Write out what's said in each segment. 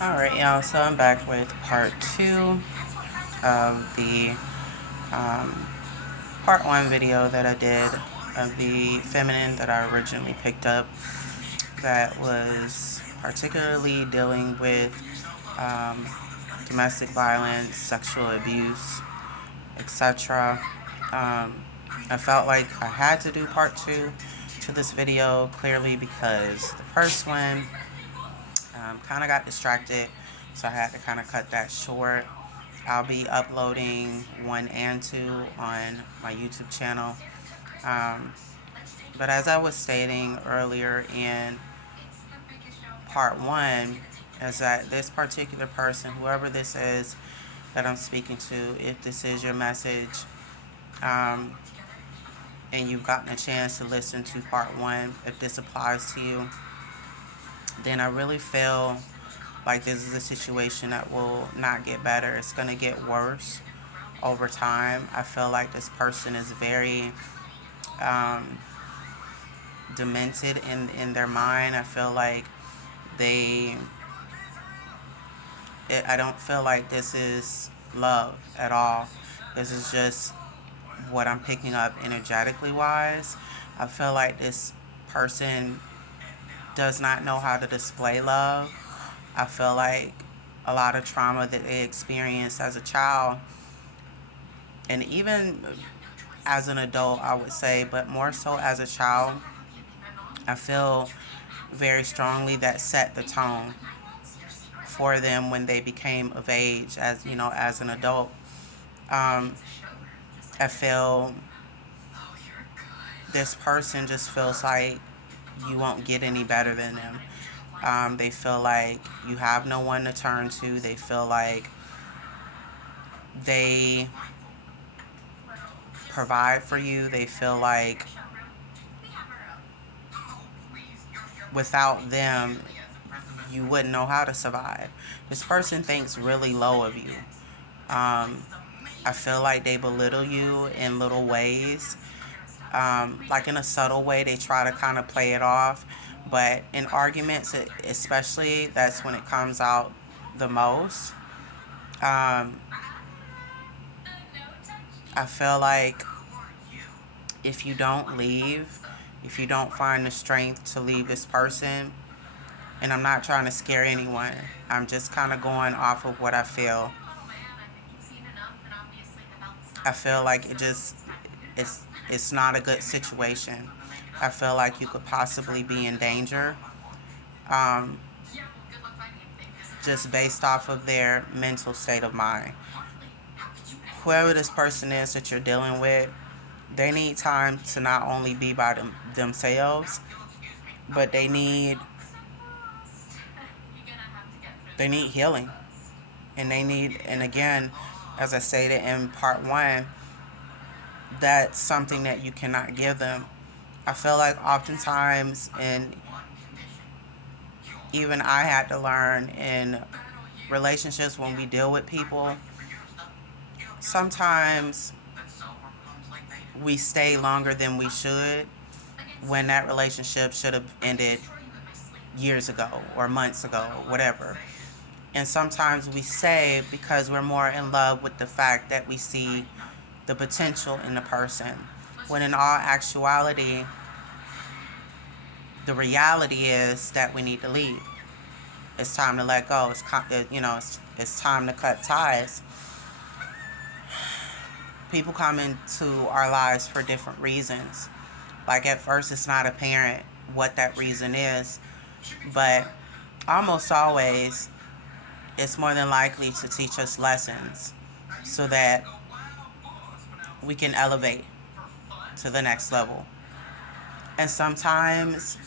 Alright, y'all, so I'm back with part 2 of the um, part 1 video that I did of the feminine that I originally picked up, that was particularly dealing with domestic violence, sexual abuse, etc. I felt like I had to do part 2 to this video, clearly because the first one kind of got distracted, so I had to kind of cut that short. I'll be uploading 1 and 2 on my YouTube channel. But as I was stating earlier in part 1, is that this particular person, whoever this is that I'm speaking to, if this is your message, and you've gotten a chance to listen to part 1, if this applies to you, then I really feel like this is a situation that will not get better. It's going to get worse over time. I feel like this person is very demented in their mind. I feel like I don't feel like this is love at all. This is just what I'm picking up energetically wise. I feel like this person does not know how to display love. I feel like a lot of trauma that they experienced as a child, and even as an adult, I would say, but more so as a child, I feel very strongly that set the tone for them when they became of age, as you know, as an adult. I feel this person just feels like you won't get any better than them. They feel like you have no one to turn to. They feel like they provide for you. They feel like without them, you wouldn't know how to survive. This person thinks really low of you. I feel like they belittle you in little ways. Like in a subtle way, they try to kind of play it off. But in arguments, especially, that's when it comes out the most. I feel like if you don't leave, if you don't find the strength to leave this person, and I'm not trying to scare anyone, I'm just kind of going off of what I feel. I feel like it's not a good situation. I feel like you could possibly be in danger, just based off of their mental state of mind. Whoever this person is that you're dealing with, they need time to not only be by themselves, but they need healing. And again, as I stated in part 1, that's something that you cannot give them. I feel like oftentimes, and even I had to learn in relationships when we deal with people, sometimes we stay longer than we should when that relationship should have ended years ago or months ago, whatever. And sometimes we stay because we're more in love with the fact that we see the potential in the person, when in all actuality, the reality is that we need to leave. It's time to let go. It's time to cut ties. People come into our lives for different reasons. Like at first, it's not apparent what that reason is, but almost always, it's more than likely to teach us lessons so that we can elevate to the next level. And sometimes,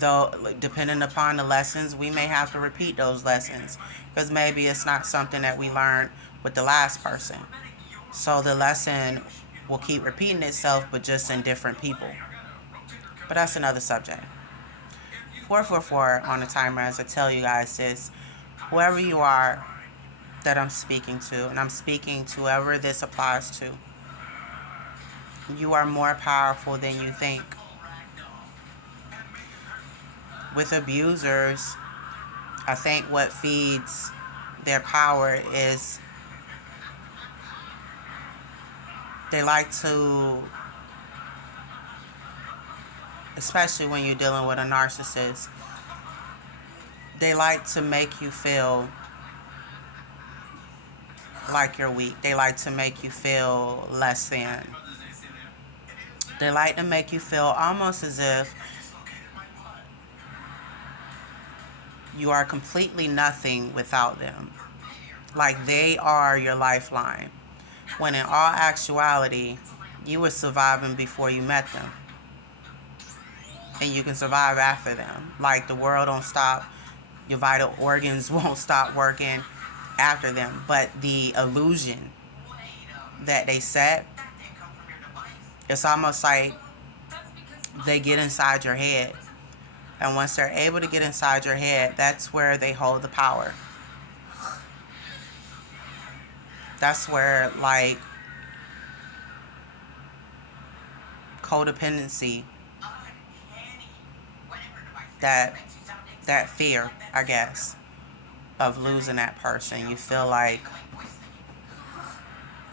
though, depending upon the lessons, we may have to repeat those lessons because maybe it's not something that we learned with the last person. So the lesson will keep repeating itself, but just in different people. But that's another subject. 444 on the timer as I tell you guys this. Whoever you are that I'm speaking to, and I'm speaking to whoever this applies to, you are more powerful than you think. with abusers, I think what feeds their power is they like to, especially when you're dealing with a narcissist, they like to make you feel like you're weak. They like to make you feel less than. They like to make you feel almost as if you are completely nothing without them. Like they are your lifeline. When in all actuality, you were surviving before you met them. And you can survive after them. Like the world don't stop. Your vital organs won't stop working after them. But the illusion that they set, it's almost like they get inside your head. And once they're able to get inside your head, that's where they hold the power. That's where, like, codependency, that fear, I guess, of losing that person. You feel like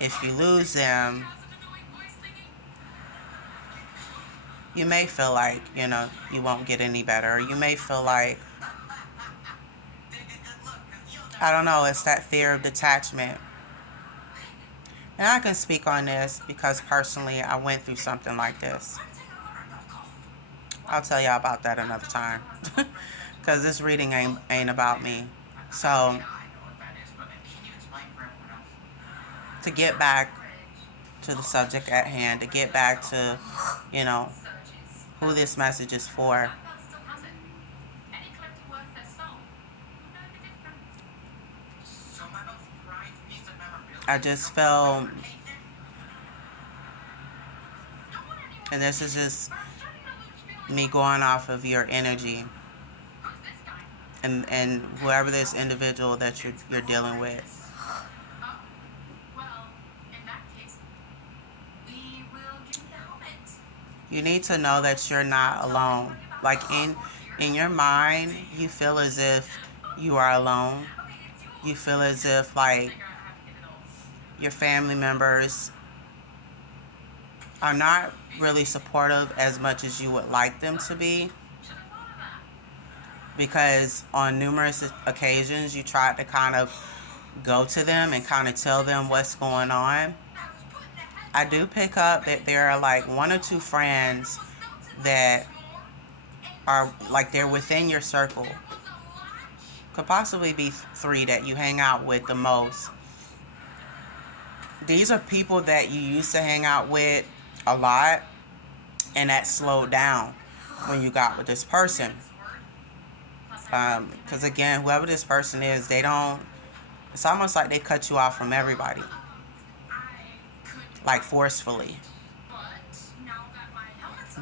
if you lose them, you may feel like, you won't get any better. You may feel like, I don't know, it's that fear of detachment. And I can speak on this because personally I went through something like this. I'll tell y'all about that another time. Because this reading ain't about me. So, to get back to the subject at hand, to get back to, who this message is for. I just feel, and this is just me going off of your energy and whoever this individual that you're dealing with. You need to know that you're not alone. Like in your mind, you feel as if you are alone. You feel as if like your family members are not really supportive as much as you would like them to be. Because on numerous occasions, you tried to kind of go to them and kind of tell them what's going on. I do pick up that there are like one or two friends that are like they're within your circle. Could possibly be three that you hang out with the most. These are people that you used to hang out with a lot, and that slowed down when you got with this person. Because again, whoever this person is, it's almost like they cut you off from everybody. Like forcefully.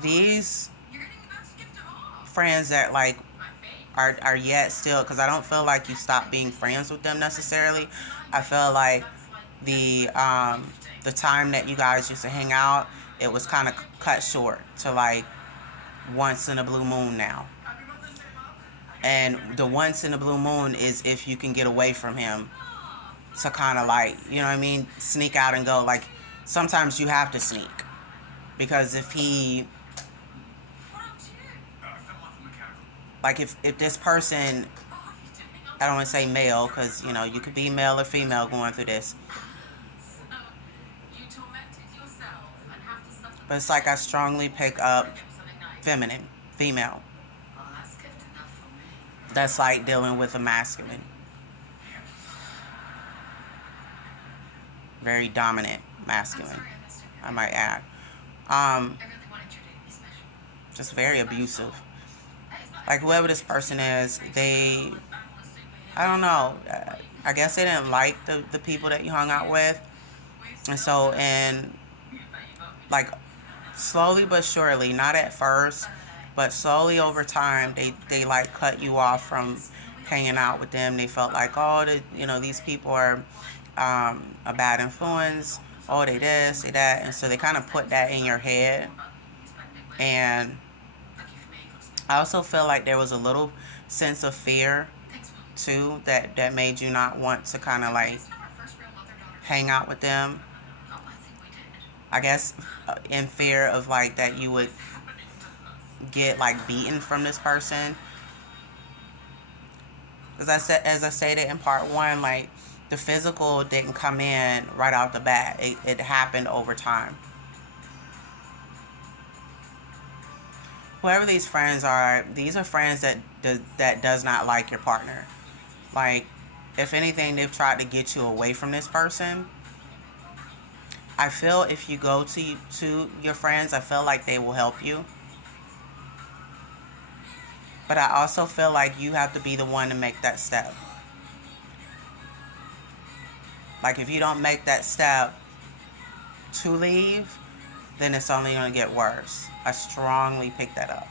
These friends that like are yet still, because I don't feel like you stopped being friends with them necessarily. I feel like the time that you guys used to hang out, it was kind of cut short to like once in a blue moon now. And the once in a blue moon is if you can get away from him to kind of like, you know what I mean, sneak out and go. Like sometimes you have to sneak because if he, like if this person, I don't want to say male because you could be male or female going through this, but it's like I strongly pick up feminine, female. That's like dealing with a masculine. Very dominant masculine, I might add. Just very abusive. Like whoever this person is, I don't know, I guess they didn't like the people that you hung out with. And so, like slowly but surely, not at first, but slowly over time, they like cut you off from hanging out with them. They felt like, oh, these people are a bad influence. Oh, they this, they that. And so they kind of put that in your head. And I also feel like there was a little sense of fear too that made you not want to kind of like hang out with them. I guess in fear of like that you would get like beaten from this person. As I stated in part one, like the physical didn't come in right out the bat. It happened over time. Whoever these friends are, these are friends that does not like your partner. Like, if anything, they've tried to get you away from this person. I feel if you go to your friends, I feel like they will help you. But I also feel like you have to be the one to make that step. Like, if you don't make that step to leave, then it's only going to get worse. I strongly pick that up.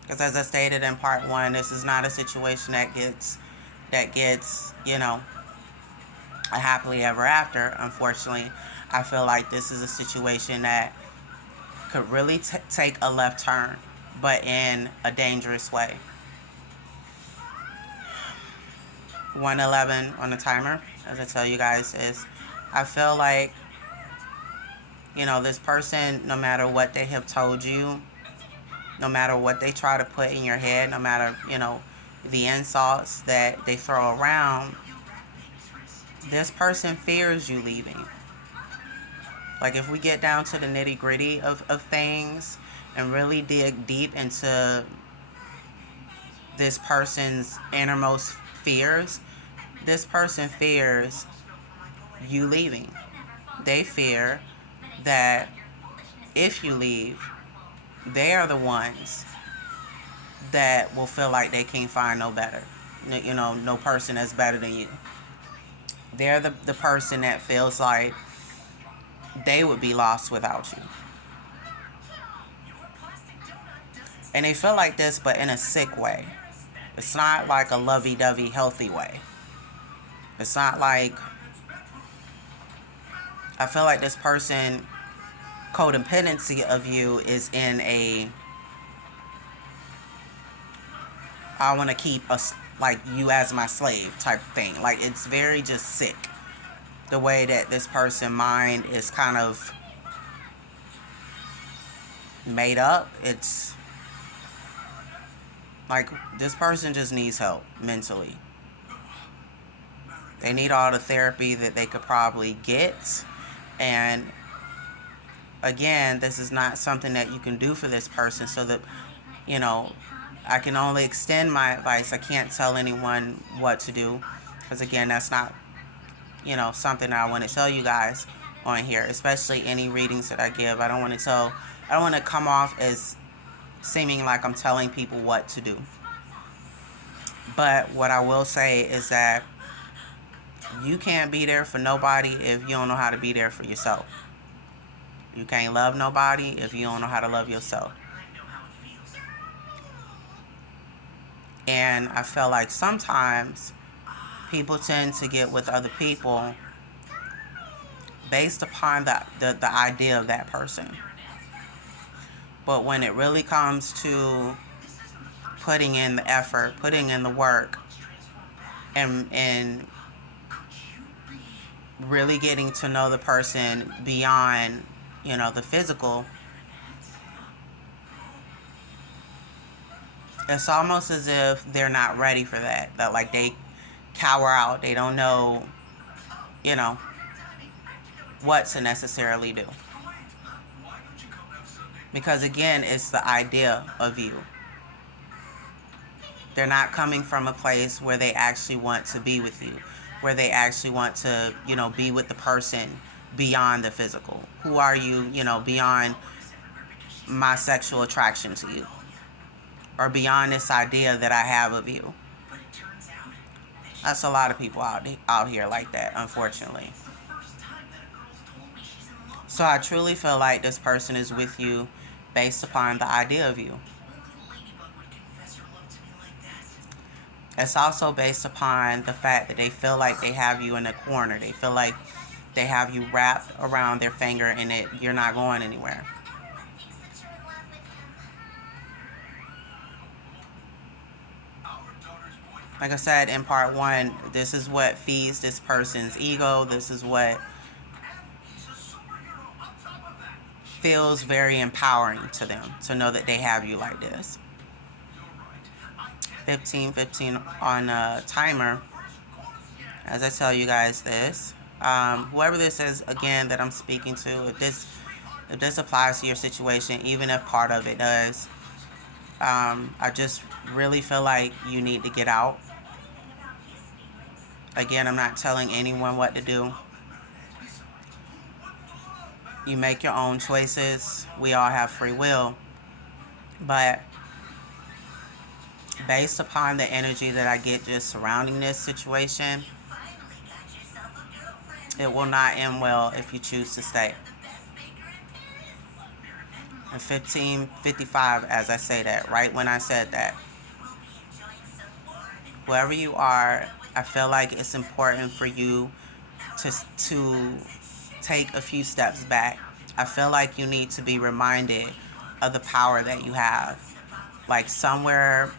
Because as I stated in part one, this is not a situation that gets, a happily ever after. Unfortunately, I feel like this is a situation that could really take a left turn, but in a dangerous way. 111 on the timer, as I tell you guys, is I feel like, this person, no matter what they have told you, no matter what they try to put in your head, no matter, the insults that they throw around, this person fears you leaving. Like, if we get down to the nitty gritty of things and really dig deep into this person's innermost fears, this person fears you leaving. They fear that if you leave, they are the ones that will feel like they can't find no better. No person that's better than you. They're the person that feels like they would be lost without you. And they feel like this, but in a sick way. It's not like a lovey-dovey, healthy way. It's not like, I feel like this person, codependency of you is in a, I want to keep like you as my slave type of thing. Like, it's very just sick. The way that this person's mind is kind of made up. It's like this person just needs help mentally. They need all the therapy that they could probably get. And again, this is not something that you can do for this person. So that, I can only extend my advice. I can't tell anyone what to do. Because again, that's not, something that I want to tell you guys on here. Especially any readings that I give. I don't want to come off as seeming like I'm telling people what to do. But what I will say is that you can't be there for nobody if you don't know how to be there for yourself. You can't love nobody if you don't know how to love yourself. And I feel like sometimes people tend to get with other people based upon the idea of that person. But when it really comes to putting in the effort, putting in the work, and really getting to know the person beyond, the physical, it's almost as if they're not ready for that. That like they cower out. They don't know, what to necessarily do. Because again, it's the idea of you. They're not coming from a place where they actually want to be with you, where they actually want to, be with the person beyond the physical. Who are you, beyond my sexual attraction to you, or beyond this idea that I have of you. That's a lot of people out here like that, unfortunately. So I truly feel like this person is with you based upon the idea of you. It's also based upon the fact that they feel like they have you in a corner. They feel like they have you wrapped around their finger and you're not going anywhere. Like I said in part one, this is what feeds this person's ego. This is what feels very empowering to them, to know that they have you like this. 15 on a timer. As I tell you guys this, whoever this is, again, that I'm speaking to, if this applies to your situation, even if part of it does, I just really feel like you need to get out. Again, I'm not telling anyone what to do. You make your own choices. We all have free will. But based upon the energy that I get just surrounding this situation, it will not end well if you choose to stay. And 15:55, as I say that, right when I said that, whoever you are, I feel like it's important for you to take a few steps back. I feel like you need to be reminded of the power that you have. Like somewhere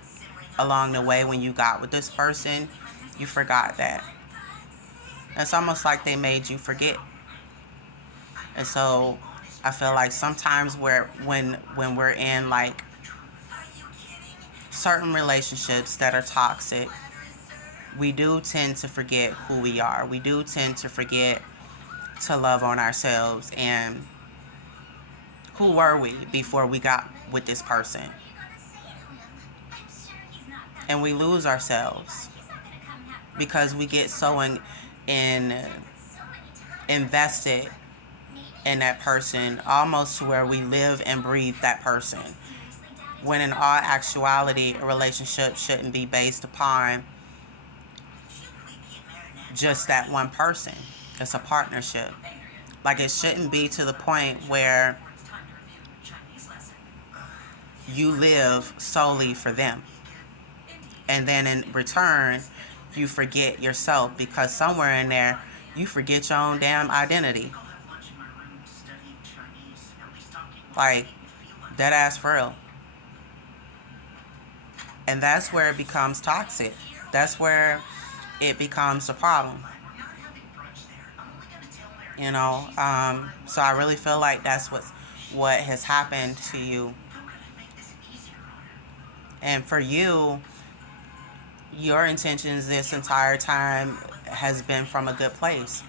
along the way when you got with this person, you forgot that. It's almost like they made you forget. And so I feel like sometimes when we're in like certain relationships that are toxic, we do tend to forget who we are. We do tend to forget to love on ourselves and who were we before we got with this person. And we lose ourselves because we get so invested in that person, almost to where we live and breathe that person. When in all actuality, a relationship shouldn't be based upon just that one person. It's a partnership. Like it shouldn't be to the point where you live solely for them. And then in return, you forget yourself because somewhere in there, you forget your own damn identity. Like, dead ass for real. And that's where it becomes toxic. That's where it becomes a problem. You know, so I really feel like that's what has happened to you. And for you, your intentions this entire time has been from a good place.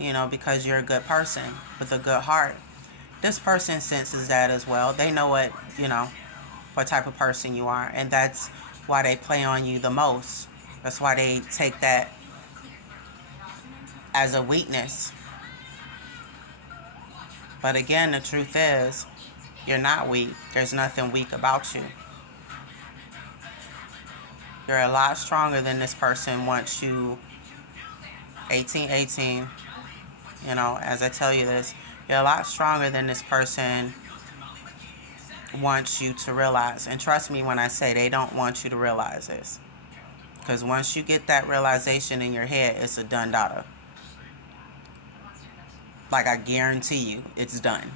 You know, because you're a good person with a good heart. This person senses that as well. They know what type of person you are. And that's why they play on you the most. That's why they take that as a weakness. But again, the truth is, you're not weak. There's nothing weak about you. You're a lot stronger than this person wants you. 1818, you know, as I tell you this, you're a lot stronger than this person wants you to realize. And trust me when I say they don't want you to realize this. Because once you get that realization in your head, it's a done data. Like I guarantee you, it's done.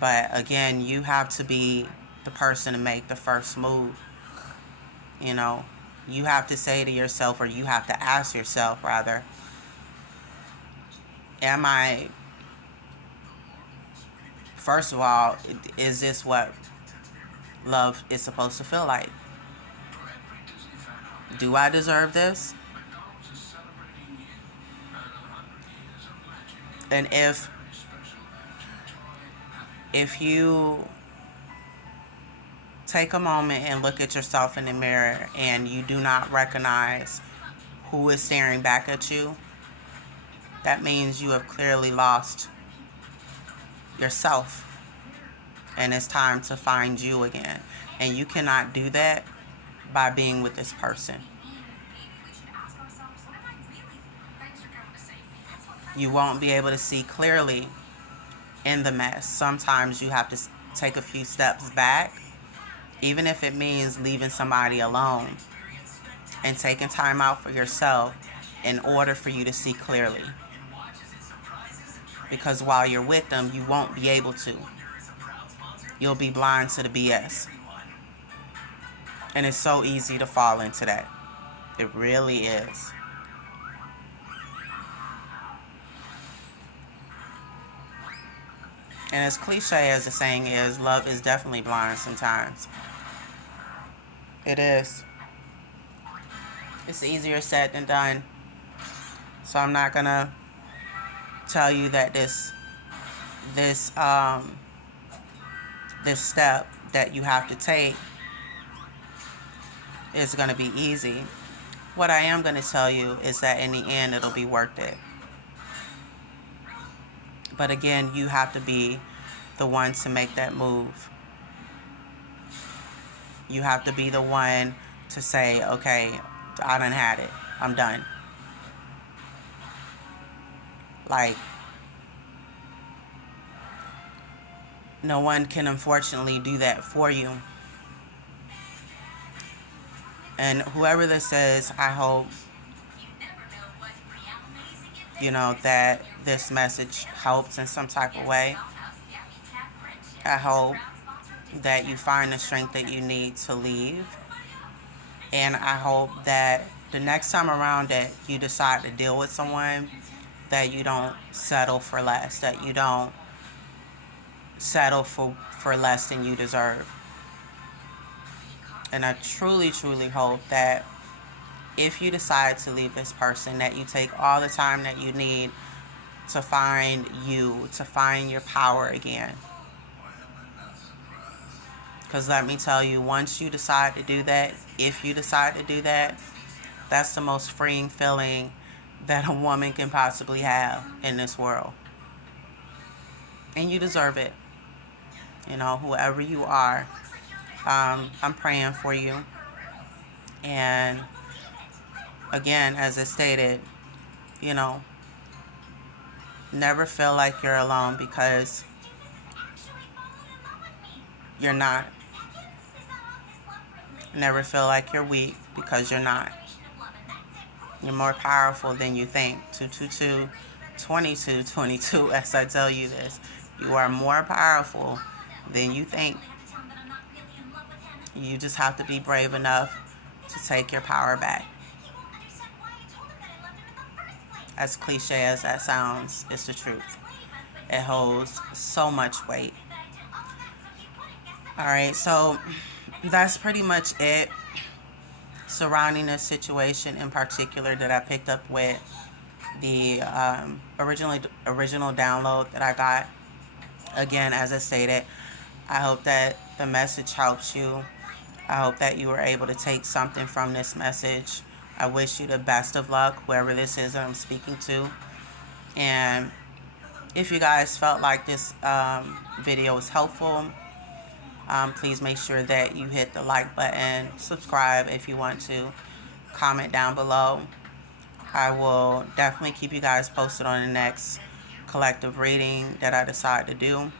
But again, you have to be the person to make the first move. You know, you have to say to yourself, or you have to ask yourself rather, first of all, is this what love is supposed to feel like? Do I deserve this? And if you take a moment and look at yourself in the mirror and you do not recognize who is staring back at you, that means you have clearly lost yourself. And it's time to find you again. And you cannot do that by being with this person. You won't be able to see clearly in the mess. Sometimes you have to take a few steps back, even if it means leaving somebody alone and taking time out for yourself in order for you to see clearly. Because while you're with them, you won't be able to. You'll be blind to the BS. And it's so easy to fall into that. It really is. And as cliche as the saying is, love is definitely blind sometimes. It is. It's easier said than done. So I'm not gonna tell you that this this step that you have to take is gonna be easy. What I am gonna tell you is that in the end it'll be worth it. But again, you have to be the one to make that move. You have to be the one to say, okay, I done had it. I'm done. Like, no one can unfortunately do that for you. And whoever this is, I hope, that this message helps in some type of way. I hope that you find the strength that you need to leave. And I hope that the next time around that you decide to deal with someone, that you don't settle for less, that you don't settle for less than you deserve. And I truly, truly hope that if you decide to leave this person, that you take all the time that you need to find you, to find your power again. Because let me tell you, once you decide to do that, if you decide to do that, that's the most freeing feeling that a woman can possibly have in this world. And you deserve it. Whoever you are, I'm praying for you. And again, as I stated, never feel like you're alone, because you're not. Never feel like you're weak, because you're not. You're more powerful than you think. 222-2222, as I tell you this. You are more powerful than you think. You just have to be brave enough to take your power back. As cliche as that sounds, it's the truth. It holds so much weight. Alright, so that's pretty much it surrounding this situation in particular that I picked up with the original download that I got. Again, as I stated, I hope that the message helps you. I hope that you were able to take something from this message. I wish you the best of luck, whoever this is that I'm speaking to. And if you guys felt like this video was helpful, please make sure that you hit the like button, subscribe if you want to, comment down below. I will definitely keep you guys posted on the next collective reading that I decide to do.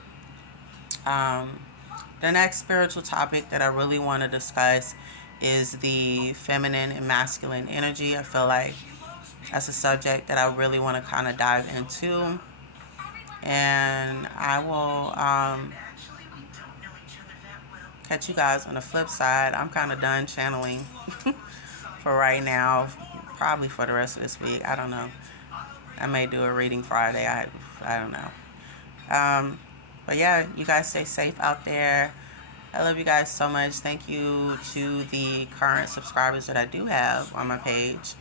The next spiritual topic that I really want to discuss is the feminine and masculine energy. I feel like that's a subject that I really want to kind of dive into. And I will catch you guys on the flip side. I'm kind of done channeling for right now. Probably for the rest of this week. I don't know. I may do a reading Friday. I don't know. But yeah, you guys stay safe out there. I love you guys so much. Thank you to the current subscribers that I do have on my page.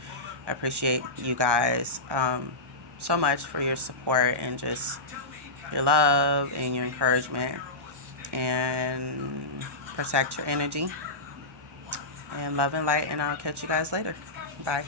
I appreciate you guys so much for your support and just your love and your encouragement. And protect your energy. And love and light, and I'll catch you guys later. Bye.